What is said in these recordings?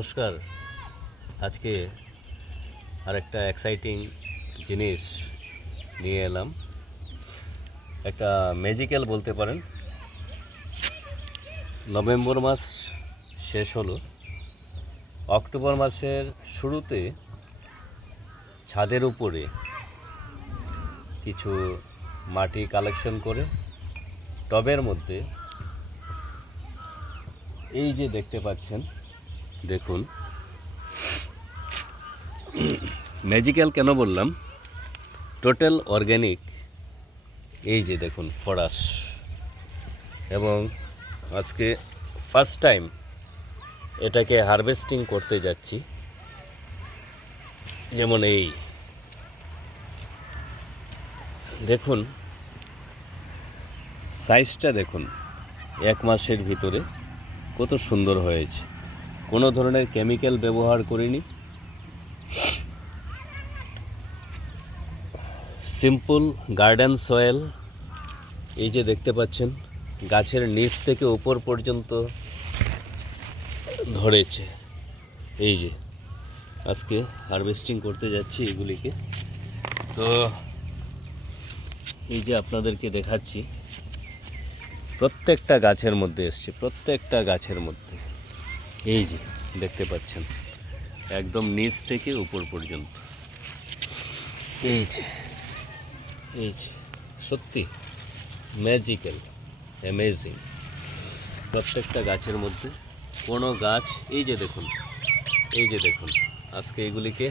নমস্কার। আজকে আরেকটা এক্সাইটিং জিনিস নিয়ে এলাম। একটা ম্যাজিক্যাল বলতে পারেন। নভেম্বর মাস শেষ হলো, অক্টোবর মাসের শুরুতে ছাদের উপরে কিছু মাটি কালেকশন করে টবের মধ্যে এই যে দেখতে পাচ্ছেন, দেখুন ম্যাজিক্যাল কেন বললাম, টোটাল অর্গ্যানিক। এই যে দেখুন ফরাস, এবং আজকে ফার্স্ট টাইম এটাকে হারভেস্টিং করতে যাচ্ছি। যেমন এই দেখুন সাইজটা, দেখুন 1 মাসের ভিতরে কত সুন্দর হয়েছে। কোনো ধরনের কেমিক্যাল ব্যবহার করিনি, সিম্পল গার্ডেন সয়েল। এই যে দেখতে পাচ্ছেন গাছের নিচ থেকে উপর পর্যন্ত ধরেছে। এই যে আজকে হারভেস্টিং করতে যাচ্ছি এগুলিকে। তো এই যে আপনাদেরকে দেখাচ্ছি, প্রত্যেকটা গাছের মধ্যে এসছে, প্রত্যেকটা গাছের মধ্যে। এই যে দেখতে পাচ্ছেন একদম নিচ থেকে উপর পর্যন্ত। এই যে সত্যি ম্যাজিক্যাল, অ্যামেজিং। প্রত্যেকটা গাছের মধ্যে কোনো গাছ, এই যে দেখুন আজকে এগুলিকে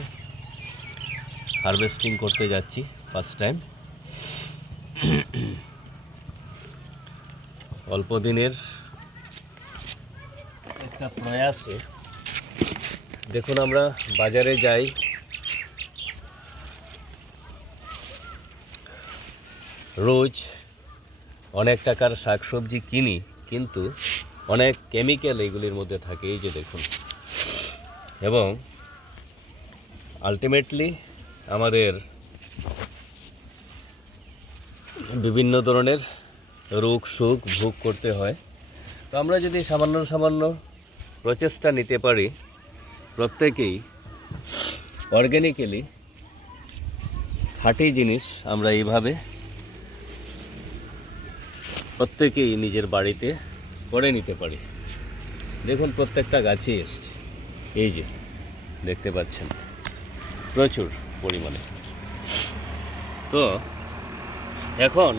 হারভেস্টিং করতে যাচ্ছি ফার্স্ট টাইম। অল্প দিনের একটা প্রয়াসে। দেখুন আমরা বাজারে যাই, রোজ অনেক টাকার শাকসবজি কিনি, কিন্তু অনেক কেমিক্যাল এইগুলির মধ্যে থাকে। এই যে দেখুন, এবং আলটিমেটলি আমাদের বিভিন্ন ধরনের রোগ সুখ ভোগ করতে হয়। তো আমরা যদি সামান্য প্রচেষ্টা নিতে পারি, প্রত্যেকেই অর্গ্যানিক্যালি খাঁটি জিনিস আমরা এইভাবে প্রত্যেকেই নিজের বাড়িতে করে নিতে পারি। দেখুন প্রত্যেকটা গাছই এসছে, এই যে দেখতে পাচ্ছেন প্রচুর পরিমাণে। তো এখন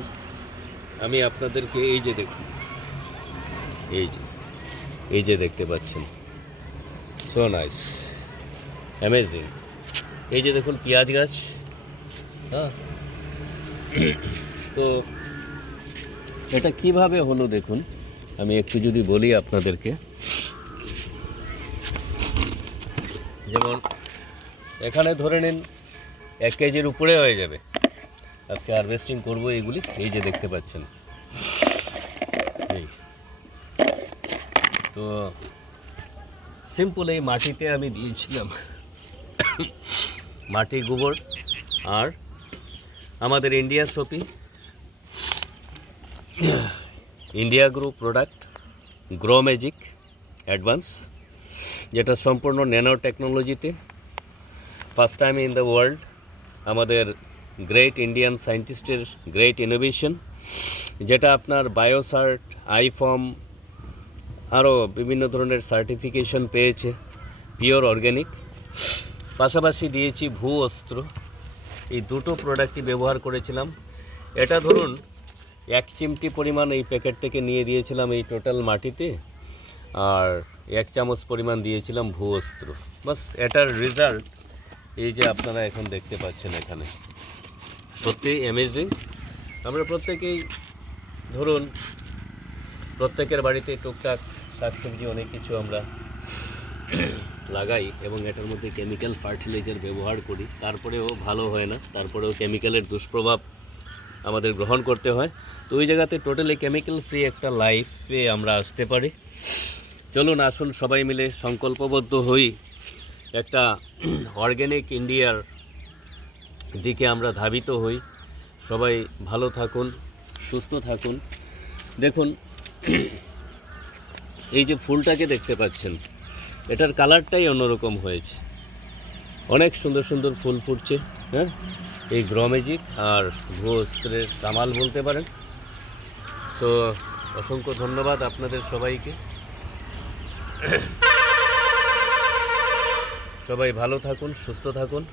আমি আপনাদেরকে এই যে দেখুন, এই যে দেখতে পাচ্ছেন, সো নাইস, অ্যামেজিং। এই যে দেখুন পেঁয়াজ গাছ। হ্যাঁ, তো এটা কিভাবে হলো দেখুন, আমি একটু যদি বলি আপনাদেরকে। যেমন এখানে ধরে নিন 1 কেজির উপরে হয়ে যাবে। আজকে হারভেস্টিং করব এইগুলি। এই যে দেখতে পাচ্ছেন, এই তো সিম্পল এই মাটিতে আমি দিয়েছিলাম মাটি, গোবর আর আমাদের India soapy, India grow product grow magic advance, যেটা সম্পূর্ণ ন্যানো টেকনোলজিতে first time in the world. আমাদের গ্রেট ইন্ডিয়ান সায়েন্টিস্টের গ্রেট ইনোভেশন, যেটা আপনার বায়োসার্ট, আইফর্ম আরও বিভিন্ন ধরনের সার্টিফিকেশন পেয়েছে, পিওর অর্গ্যানিক। পাশাপাশি দিয়েছি ভূ অস্ত্র। এই দুটো প্রোডাক্টই ব্যবহার করেছিলাম। এটা ধরুন 1 চিমটি পরিমাণ এই প্যাকেট থেকে নিয়ে দিয়েছিলাম এই টোটাল মাটিতে, আর 1 চামচ পরিমাণ দিয়েছিলাম ভূ অস্ত্র। বাস এটার রেজাল্ট এই যে আপনারা এখন দেখতে পাচ্ছেন এখানে, সত্যি অ্যামেজিং। আমরা প্রত্যেকেই ধরুন প্রত্যেকের বাড়িতে টুকটাক শাকসবজি অনেক কিছু আমরা লাগাই, এবং এটার মধ্যে কেমিক্যাল ফার্টিলাইজার ব্যবহার করি, তারপরেও ভালো হয় না, তারপরেও কেমিক্যালের দুষ্প্রভাব আমাদের গ্রহণ করতে হয়। তো ওই জায়গাতে টোটালি কেমিক্যাল ফ্রি একটা লাইফে আমরা আসতে পারি। চলুন আসুন সবাই মিলে সংকল্পবদ্ধ হই, একটা অর্গ্যানিক ইন্ডিয়ার দিকে আমরা ধাবিত হই। সবাই ভালো থাকুন, সুস্থ থাকুন। দেখুন এই যে ফুলটাকে দেখতে পাচ্ছেন, এটার কালারটাই অন্যরকম হয়েছে, অনেক সুন্দর সুন্দর ফুল ফুটছে। হ্যাঁ, এই গ্রো ম্যাজিক আর ভূস্ত্রের কামাল বলতে পারেন। সো অসংখ্য ধন্যবাদ আপনাদের সবাইকে। সবাই ভালো থাকুন, সুস্থ থাকুন,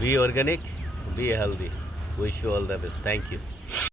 be organic, be healthy. Wish you all the best. Thank you.